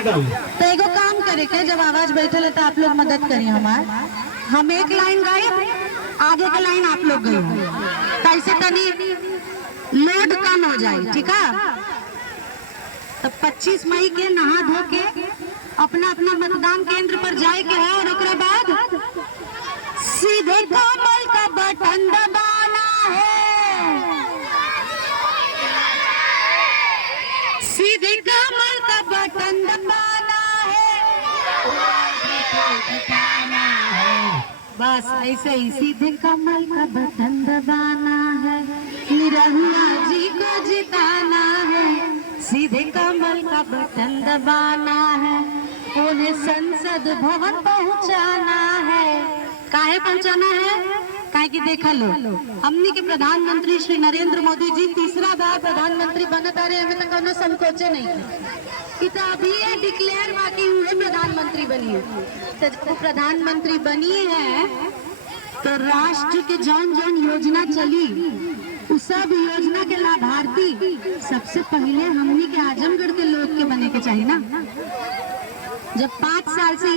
मैडम। तो एगो काम करे के, जब आवाज बैठल है तो आप लोग मदद करिए हमार। हम एक लाइन गाए, आगे का लाइन आप लोग गए, तो ऐसे तनी लोड कम हो जाए, ठीक है। तो 25 मई के नहा धो के अपना अपना मतदान केंद्र पर जाए के है, और उसके बाद सीधे कमल का बटन दबाना है, सीधे कमल का बटन दबाना है, बस ऐसे ही सीधे कमल का बटन दबाना है, निरहुआ जी को जिताना है, सीधे कमल का बटन दबाना है, उन्हें संसद भवन पहुंचाना है। काहे पहुंचाना है? काहे कि देखा लो, हमनी के प्रधानमंत्री श्री नरेंद्र मोदी जी तीसरा बार प्रधानमंत्री बनत आ रहे, हमें तो कोनो संकोचे नहीं है। तो अभी ये डिक्लेयर बाकी हुए प्रधानमंत्री बनी है, तो जब प्रधानमंत्री बनी है तो राष्ट्र के जौन जौन योजना चली उस सब योजना के लाभार्थी सबसे पहले हमनी के आजमगढ़ के लोग के बने के चाहिए ना। जब 5 साल से